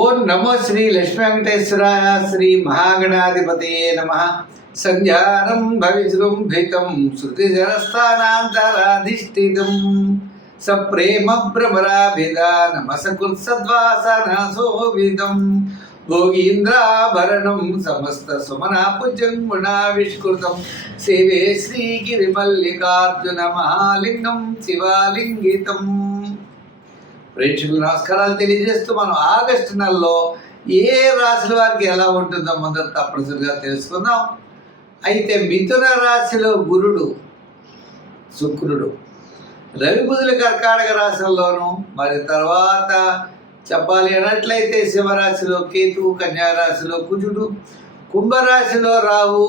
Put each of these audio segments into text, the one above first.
ఓం నమో శ్రీ లక్ష్మీ వెంకటేశ్వరాయ శ్రీ మహాగణాధిపతయే నమః. సంధ్యారంభవిజృంభితం శృతిజరస్థానాంతరాధిష్ఠితం సప్రేమ భ్రమరాభిధానమసకృత్సద్వాసనశోభితం భోగీంద్రాభరణం సమస్త సుమనాపుజన్మునావిష్కృతం సేవే శ్రీగిరిమల్లికార్జున మహాలింగం శివాలింగితం. ప్రేక్షకులు నమస్కారాలు తెలియజేస్తూ మనం ఆగస్టు నెలలో ఏ రాశుల వారికి ఎలా ఉంటుందో మొదట తప్పనిసరిగా తెలుసుకుందాం. అయితే మిథున రాశిలో గురుడు, శుక్రుడు, రవి బుధుల కర్కాటక రాశుల్లోనూ, మరి తర్వాత చెప్పాలి అన్నట్లయితే సింహరాశిలో కేతువు, కన్యారాశిలో కుజుడు, కుంభరాశిలో రాహు,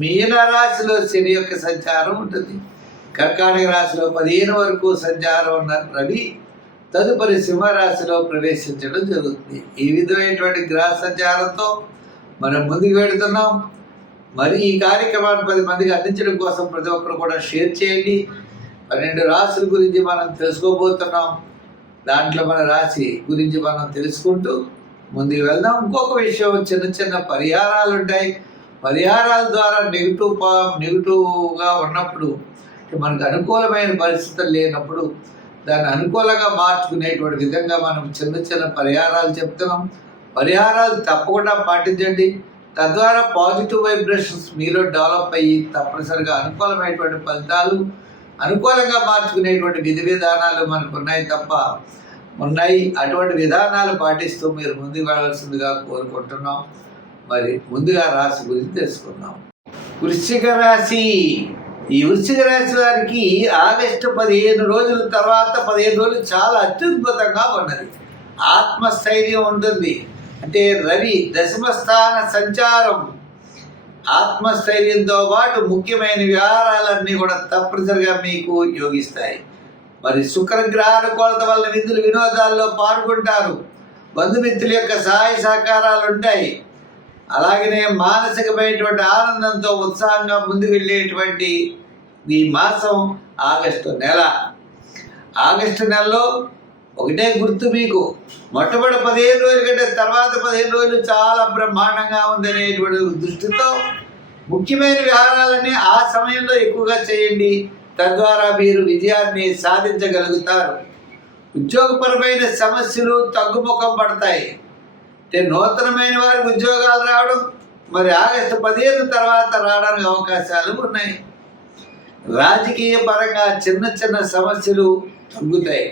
మీనరాశిలో శని యొక్క సంచారం ఉంటుంది. కర్కాటక రాశిలో 15 వరకు సంచారం ఉన్న రవి తదుపరి సింహరాశిలో ప్రవేశించడం జరుగుతుంది. ఈ విధమైనటువంటి గ్రహ సంచారంతో మనం ముందుకు వెళుతున్నాం. మరి ఈ కార్యక్రమాన్ని 10 మందికి అందించడం కోసం ప్రతి ఒక్కరు కూడా షేర్ చేయండి. 12 రాశుల గురించి మనం తెలుసుకోబోతున్నాం. దాంట్లో మన రాశి గురించి మనం తెలుసుకుంటూ ముందుకు వెళ్దాం. ఇంకొక విషయం, చిన్న చిన్న పరిహారాలు ఉంటాయి. పరిహారాల ద్వారా నెగిటివ్గా ఉన్నప్పుడు, మనకు అనుకూలమైన పరిస్థితులు లేనప్పుడు దాన్ని అనుకూలంగా మార్చుకునేటువంటి విధంగా మనం చిన్న చిన్న పరిహారాలు చెప్తున్నాం. పరిహారాలు తప్పకుండా పాటించండి. తద్వారా పాజిటివ్ వైబ్రేషన్స్ మీలో డెవలప్ అయ్యి తప్పనిసరిగా అనుకూలమైనటువంటి ఫలితాలు, అనుకూలంగా మార్చుకునేటువంటి విధి విధానాలు మనకు ఉన్నాయి. అటువంటి విధానాలు పాటిస్తూ మీరు ముందుకు వెళ్ళాల్సిందిగా కోరుకుంటున్నాం. మరి ముందుగా రాశి గురించి తెలుసుకుందాం. వృశ్చిక రాశి. ఈ వృశ్చిక రాశి వారికి ఆగస్టు 15 రోజుల తర్వాత 15 రోజులు చాలా అత్యద్భుతంగా ఉన్నది. ఆత్మస్థైర్యం ఉంటుంది. అంటే రవి దశమ స్థాన సంచారం ఆత్మస్థైర్యంతో పాటు ముఖ్యమైన వ్యవహారాలన్నీ కూడా తప్పనిసరిగా మీకు యోగిస్తాయి. మరి శుక్రగ్రహాల కొలత వల్ల విందులు వినోదాల్లో పాల్గొంటారు. బంధుమిత్రుల యొక్క సహాయ సహకారాలు ఉంటాయి. అలాగనే మానసికమైనటువంటి ఆనందంతో ఉత్సాహంగా ముందుకు వెళ్ళేటువంటి ఈ మాసం ఆగస్టు నెల. ఆగస్టు నెలలో ఒకటే గుర్తు మీకు, మొట్టమొదటి 15 రోజుల కంటే తర్వాత 15 రోజులు చాలా బ్రహ్మాండంగా ఉందనేటువంటి దృష్టితో ముఖ్యమైన వ్యవహారాలన్నీ ఆ సమయంలో ఎక్కువగా చేయండి. తద్వారా మీరు విజయాన్ని సాధించగలుగుతారు. ఉద్యోగపరమైన సమస్యలు తగ్గుముఖం పడతాయి. అంటే నూతనమైన వారికి ఉద్యోగాలు రావడం మరి ఆగస్టు 15 తర్వాత రావడానికి అవకాశాలు ఉన్నాయి. రాజకీయ పరంగా చిన్న చిన్న సమస్యలు తగ్గుతాయి.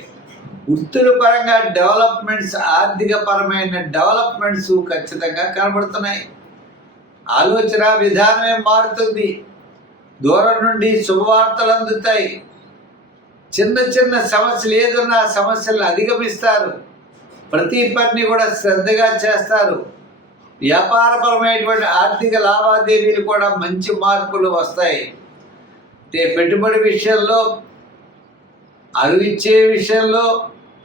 వృత్తుల పరంగా డెవలప్మెంట్స్, ఆర్థిక పరమైన డెవలప్మెంట్స్ ఖచ్చితంగా కనబడుతున్నాయి. ఆలోచన విధానమే మారుతుంది. దూరం నుండి శుభవార్తలు అందుతాయి. చిన్న చిన్న సమస్యలు ఏదన్నా సమస్యలను అధిగమిస్తారు. ప్రతి పని కూడా శ్రద్ధగా చేస్తారు. వ్యాపారపరమైనటువంటి ఆర్థిక లావాదేవీలు కూడా మంచి మార్పులు వస్తాయి. పెట్టుబడి విషయంలో, అరువిచ్చే విషయంలో,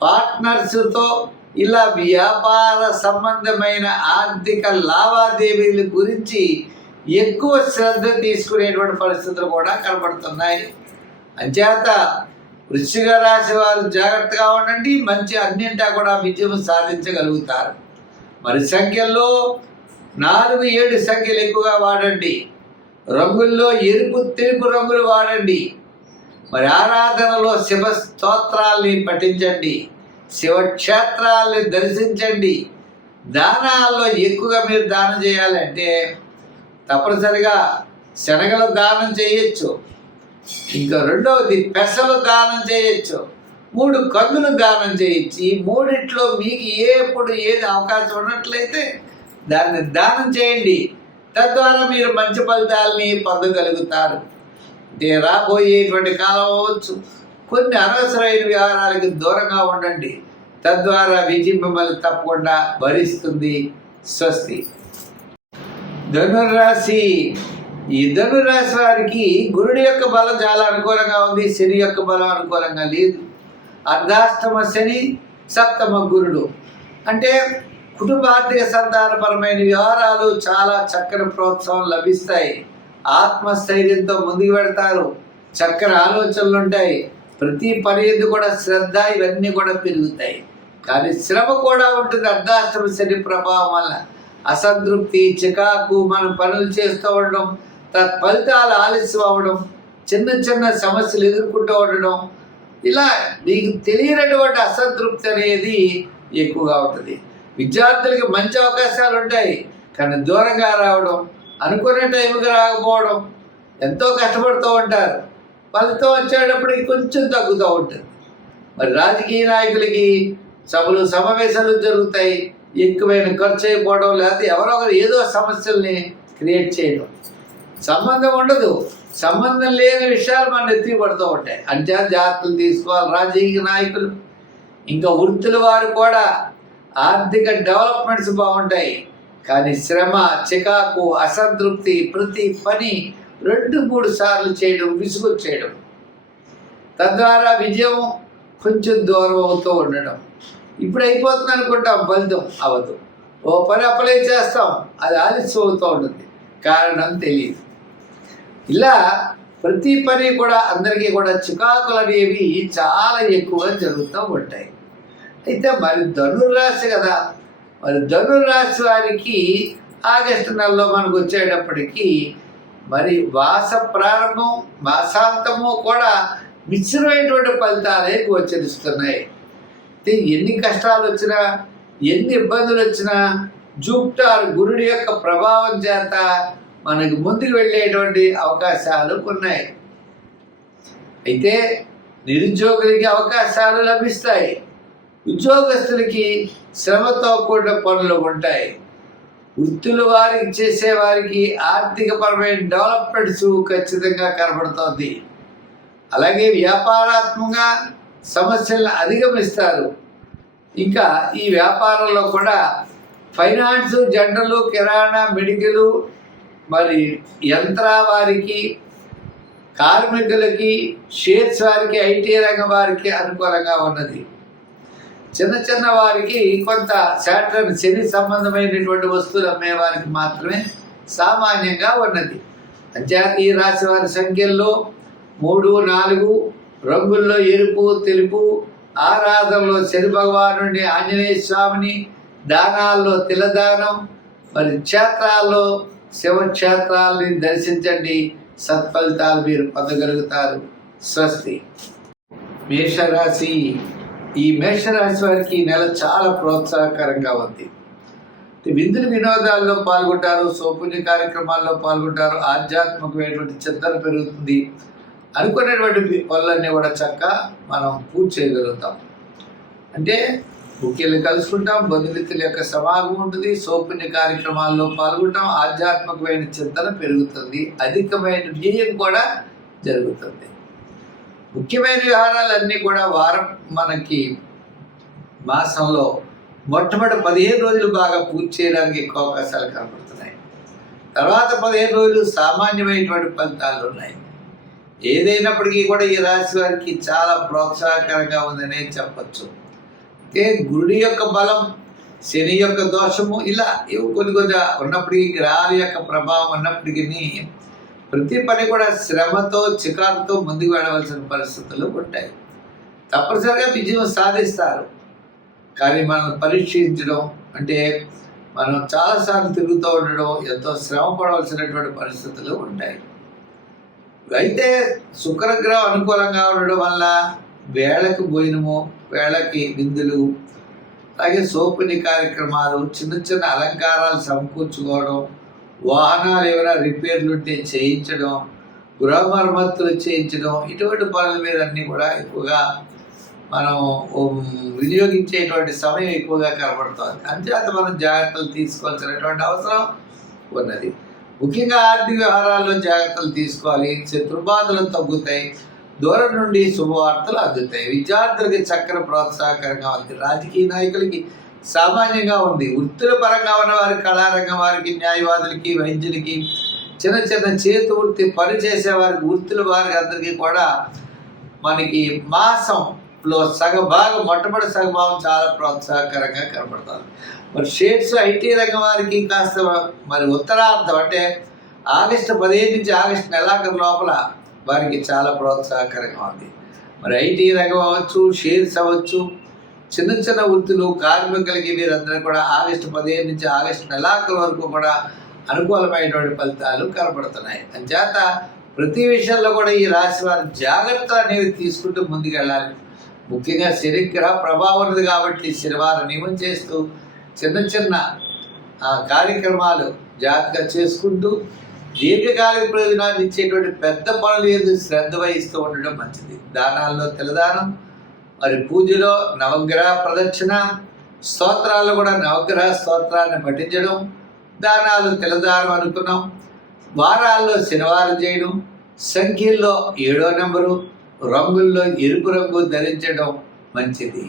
పార్ట్నర్స్తో ఇలా వ్యాపార సంబంధమైన ఆర్థిక లావాదేవీల గురించి ఎక్కువ శ్రద్ధ తీసుకునేటువంటి పరిస్థితులు కూడా కనబడుతున్నాయి. అంచేత వృశ్చిక రాశి వారు జాగ్రత్తగా ఉండండి. మంచి అన్నింటా కూడా విజయం సాధించగలుగుతారు. మరి సంఖ్యల్లో 4, 7 సంఖ్యలు ఎక్కువగా వాడండి. రంగుల్లో ఎరుపు, తెలుపు రంగులు వాడండి. మరి ఆరాధనలో శివ స్తోత్రాల్ని పఠించండి. శివక్షేత్రాల్ని దర్శించండి. దానాల్లో ఎక్కువగా మీరు దానం చేయాలంటే తప్పనిసరిగా శనగలు దానం చేయొచ్చు. ఇంకా రెండవది పెసలు దానం చేయొచ్చు. 3 కందులు దానం చేయొచ్చు. ఈ మూడిట్లో మీకు ఎప్పుడు ఏది అవకాశం ఉన్నట్లయితే దాన్ని దానం చేయండి. తద్వారా మీరు మంచి ఫలితాలని పొందగలుగుతారు. అంటే రాబోయేటువంటి కాలం అవ్వచ్చు, కొన్ని అనవసరమైన వ్యవహారాలకి దూరంగా ఉండండి. తద్వారా విజయం మిమ్మల్ని తప్పకుండా భరిస్తుంది. స్వస్తి. ధనుర్రాశి. ఈ ధనుర్రాశి వారికి గురుడి యొక్క బలం చాలా అనుకూలంగా ఉంది. శని యొక్క బలం అనుకూలంగా లేదు. అర్ధాష్టమ శని, సప్తమ గురుడు. అంటే కుటుంబార్థిక సంతానపరమైన వ్యవహారాలు చాలా చక్కని ప్రోత్సాహం లభిస్తాయి. ఆత్మస్థైర్యంతో ముందుకు పెడతారు. చక్కని ఆలోచనలు ఉంటాయి. ప్రతి పని కూడా శ్రద్ధ, ఇవన్నీ కూడా పెరుగుతాయి. కానీ శ్రమ కూడా ఉంటుంది. అర్ధాష్టమ శని ప్రభావం వల్ల అసంతృప్తి, చికాకు, మనం పనులు చేస్తూ ఉండడం, ఫలితాలు ఆలస్యం అవ్వడం, చిన్న చిన్న సమస్యలు ఎదుర్కొంటూ ఉండడం, ఇలా మీకు తెలియనటువంటి అసంతృప్తి అనేది ఎక్కువగా ఉంటుంది. విద్యార్థులకి మంచి అవకాశాలు ఉంటాయి, కానీ దూరంగా రావడం, అనుకునే టైంకి రాకపోవడం, ఎంతో కష్టపడుతూ ఉంటారు, ఫలితం వచ్చేటప్పటికి కొంచెం తగ్గుతూ ఉంటుంది. మరి రాజకీయ నాయకులకి సభలు సమావేశాలు జరుగుతాయి, ఎక్కువైన ఖర్చు అయిపోవడం, లేకపోతే ఎవరో ఒకరు ఏదో సమస్యల్ని క్రియేట్ చేయడం, సంబంధం ఉండదు, సంబంధం లేని విషయాలు మన ఎత్తి పడుతూ ఉంటాయి. అంటే జాగ్రత్తలు తీసుకోవాలి రాజకీయ నాయకులు. ఇంకా వృత్తుల వారు కూడా ఆర్థిక డెవలప్మెంట్స్ బాగుంటాయి, కానీ శ్రమ, చికాకు, అసంతృప్తి, ప్రతి పని 2-3 సార్లు చేయడం, విసుగు చేయడం, తద్వారా విజయం కొంచెం దూరం అవుతూ ఉండడం. ఇప్పుడు అయిపోతుంది అనుకుంటాం, ఫలితం అవ్వదు. ఓ పని అప్లై చేస్తాం, అది ఆలస్యం అవుతూ ఉంటుంది, కారణం తెలియదు. ఇలా ప్రతి పని కూడా అందరికీ కూడా చికాకులు అనేవి చాలా ఎక్కువగా జరుగుతూ ఉంటాయి. అయితే మరి ధనుర్రాశి కదా, మరి ధనుర్రాశి వారికి ఆగస్టు నెలలో మనకు వచ్చేటప్పటికి మరి మాస ప్రారంభం, మాసాంతము కూడా మిశ్రమైనటువంటి ఫలితాలే గోచరిస్తున్నాయి. ఎన్ని కష్టాలు వచ్చినా, ఎన్ని ఇబ్బందులు వచ్చినా, జూపిటర్ గురుడి యొక్క ప్రభావం చేత మనకి ముందుకు వెళ్ళేటువంటి అవకాశాలు ఉన్నాయి. అయితే నిరుద్యోగులకి అవకాశాలు లభిస్తాయి, ఉద్యోగస్తులకి శ్రమతో కూడిన పనులు ఉంటాయి, వృత్తుల వారికి చేసేవారికి ఆర్థికపరమైన డెవలప్మెంట్స్ ఖచ్చితంగా కనబడుతోంది. అలాగే వ్యాపారాత్మకంగా సమస్యలను అధిగమిస్తారు. ఇంకా ఈ వ్యాపారంలో కూడా ఫైనాన్స్, జనరల్, కిరాణా, మెడికల్, మరి యంత్ర వారికి, కార్మికులకి, షేర్స్ వారికి, ఐటీ రంగం వారికి అనుకూలంగా ఉన్నది. చిన్న చిన్న వారికి కొంత శాటర్న్, శని సంబంధమైనటువంటి వస్తువులు అమ్మే వారికి మాత్రమే సామాన్యంగా ఉన్నది. అంతేకాక ఈ రాశి వారి సంఖ్యల్లో 3, 4, రంగుల్లో ఎరుపు, తెలుపు, ఆరాధనలో శని భగవానుడిని, ఆంజనేయ స్వామిని, దానాల్లో తిలదానం, మరి క్షేత్రాల్లో శివక్షేత్రాలని దర్శించండి, సత్ఫలితాలు మీరు పొందగలుగుతారు. స్వస్తి. మేషరాశి. ఈ మేషరాశి వారికి ఈ నెల చాలా ప్రోత్సాహకరంగా ఉంది. విందులు వినోదాల్లో పాల్గొంటారు, సౌపుణ్య కార్యక్రమాల్లో పాల్గొంటారు, ఆధ్యాత్మికమైనటువంటి చింతన పెరుగుతుంది, అనుకునేటువంటి పనులన్నీ కూడా చక్కగా మనం పూర్తి చేయగలుగుతాం. అంటే ముఖ్యులు కలుసుకుంటాం, బంధుమిత్రుల యొక్క సమాగం ఉంటుంది, సౌపుణ్య కార్యక్రమాల్లో పాల్గొంటాం, ఆధ్యాత్మికమైన చింతన పెరుగుతుంది, అధికమైన వ్యయం కూడా జరుగుతుంది. ముఖ్యమైన వ్యవహారాలన్నీ కూడా వారం మనకి మాసంలో మొట్టమొదటి 15 రోజులు బాగా పూర్తి చేయడానికి ఎక్కువ అవకాశాలు కనబడుతున్నాయి. తర్వాత 15 రోజులు సామాన్యమైనటువంటి ఫలితాలు ఉన్నాయి. ఏదైనప్పటికీ కూడా ఈ రాశి వారికి చాలా ప్రోత్సాహకరంగా ఉందనే చెప్పచ్చు. అయితే గురుడి యొక్క బలం, శని యొక్క దోషము, ఇలా కొన్ని ఉన్నప్పటికీ, గ్రహాల యొక్క ప్రభావం ఉన్నప్పటికీ ప్రతి పని కూడా శ్రమతో, చికాకుతో ముందుకు వెళ్ళవలసిన పరిస్థితులు ఉంటాయి. తప్పనిసరిగా విజయం సాధిస్తారు, కానీ మనం పరీక్షించడం అంటే మనం చాలాసార్లు తిరుగుతూ ఉండడం, ఎంతో శ్రమ పడవలసినటువంటి పరిస్థితులు ఉంటాయి. అయితే శుక్రగ్రహం అనుకూలంగా ఉండడం వల్ల వేళకి భోజనము, వేళకి విందులు, అలాగే సౌపుణ్య కార్యక్రమాలు, చిన్న చిన్న అలంకారాలు సమకూర్చుకోవడం, వాహనాలు ఏమైనా రిపేర్లు ఉంటే చేయించడం, గృహ మరమ్మతులు చేయించడం, ఇటువంటి పనుల మీద అన్నీ కూడా ఎక్కువగా మనం వినియోగించేటువంటి సమయం ఎక్కువగా కనబడుతుంది. అంతేత మనం జాగ్రత్తలు తీసుకోవాల్సినటువంటి అవసరం ఉన్నది. ముఖ్యంగా ఆర్థిక వ్యవహారాల్లో జాగ్రత్తలు తీసుకోవాలి. శత్రుబాధలు తగ్గుతాయి, దూరం నుండి శుభవార్తలు అందుతాయి. విద్యార్థులకి చక్కని ప్రోత్సాహకరంగా ఉంది. రాజకీయ నాయకులకి సామాన్యంగా ఉంది. వృత్తుల పరంగా ఉన్న వారికి, కళారంగం వారికి, న్యాయవాదులకి, వైద్యులకి, చిన్న చిన్న చేతి వృత్తి పని చేసే వారికి, వృత్తుల వారికి అందరికీ కూడా మనకి మాసంలో సగభాగం, మొట్టమొదటి సగభాగం చాలా ప్రోత్సాహకరంగా కనబడుతుంది. మరి షేర్స్, ఐటీ రంగం వారికి కాస్త మరి ఉత్తరార్థం అంటే ఆగస్టు 15 నుంచి ఆగస్టు నెలాఖరు లోపల వారికి చాలా ప్రోత్సాహకరంగా ఉంది. మరి ఐటీ రంగం అవ్వచ్చు, షేర్స్ అవ్వచ్చు, చిన్న చిన్న వృత్తులు కార్మికులకి వీరందరూ కూడా ఆగస్టు 15 నుంచి ఆగస్టు నెలాఖరు వరకు కూడా అనుకూలమైనటువంటి ఫలితాలు కనపడుతున్నాయి. అంచేత ప్రతి విషయంలో కూడా ఈ రాశి వారు జాగ్రత్తలు అనేవి తీసుకుంటూ ముందుకెళ్ళాలి. ముఖ్యంగా శనిగ్రహ ప్రభావం ఉన్నది కాబట్టి శనివారం నియమం చేస్తూ చిన్న చిన్న కార్యక్రమాలు జాగ్రత్తగా చేసుకుంటూ దీర్ఘకాలిక ప్రయోజనాలు ఇచ్చేటువంటి పెద్ద పనులు ఏదో శ్రద్ధ వహిస్తూ ఉండడం మంచిది. దానాల్లో తెల్లదానం, మరి పూజలో నవగ్రహ ప్రదక్షిణ, స్తోత్రాల్లో కూడా నవగ్రహ స్తోత్రాన్ని పఠించడం, దానాలు తెల్లదానం అనుకున్నాం. వారాల్లో శనివారం చేయడం, సంఖ్యల్లో 7వ నెంబరు, రంగుల్లో ఎరుపు రంగు ధరించడం మంచిది.